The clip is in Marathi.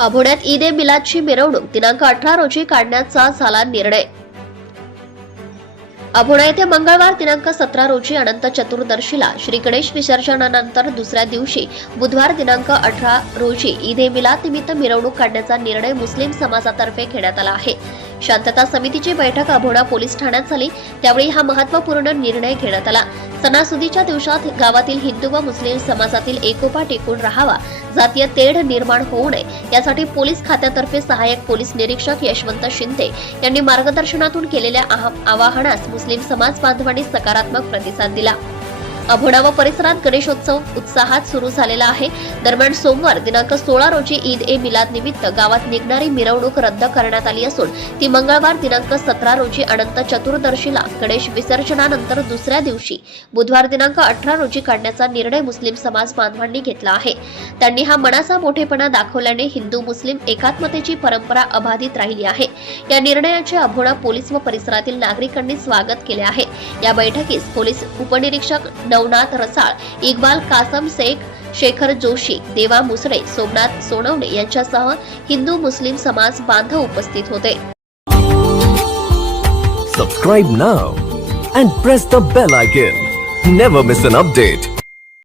अभोड्यात ईद ए मिलादची मिरवणूक दिनांक अठरा रोजी काढण्याचा झाला निर्णय. अभोडा येथे मंगळवार दिनांक सतरा रोजी अनंत चतुर्दशीला श्री गणेश विसर्जनानंतर दुसऱ्या दिवशी बुधवार दिनांक अठरा रोजी ईद ए मिलाद निमित्त मिरवणूक काढण्याचा निर्णय मुस्लिम समाजातर्फे घेण्यात आला आहे. शांतता समितीची बैठक अभोडा पोलीस ठाण्यात झाली त्यावेळी हा महत्त्वपूर्ण निर्णय घेण्यात आला. सणासुदीच्या दिवसात गावातील हिंदू व मुस्लिम समाजातील एकोपा टिकून राहावा जातीय तेढ निर्माण होऊ नये यासाठी पोलीस खात्यातर्फे सहाय्यक पोलीस निरीक्षक यशवंत शिंदे यांनी मार्गदर्शनातून केलेल्या आह- आवाहनास मुस्लिम समाज बांधवांनी सकारात्मक प्रतिसाद दिला. अभोडा व परिसरात गणेशोत्सव उत्साहात सुरू झालेला आहे. दरम्यान सोमवार दिनांक सोळा रोजी ईद ए मिलाद निमित्त गावात निघणारी मिरवणूक रद्द करण्यात आली असून ती मंगळवार दिनांक सतरा रोजी अनंत चतुर्दशीला गणेश विसर्जनानंतर दुसऱ्या दिवशी बुधवार दिनांक अठरा रोजी काढण्याचा निर्णय मुस्लिम समाज बांधवांनी घेतला आहे. त्यांनी हा मनाचा मोठेपणा दाखवल्याने हिंदू मुस्लिम एकात्मतेची परंपरा अबाधित राहिली आहे. या निर्णयाचे अभोडा पोलीस व परिसरातील नागरिकांनी स्वागत केले आहे. या बैठकीस पोलीस उपनिरीक्षक नवनाथ रसाळ इक्बाल कासम शेख शेखर जोशी देवा मुसळे सोमनाथ सोनवणे यांच्यासह हिंदू मुस्लिम समाज बांधव उपस्थित होते. Subscribe now and press the bell icon never miss an update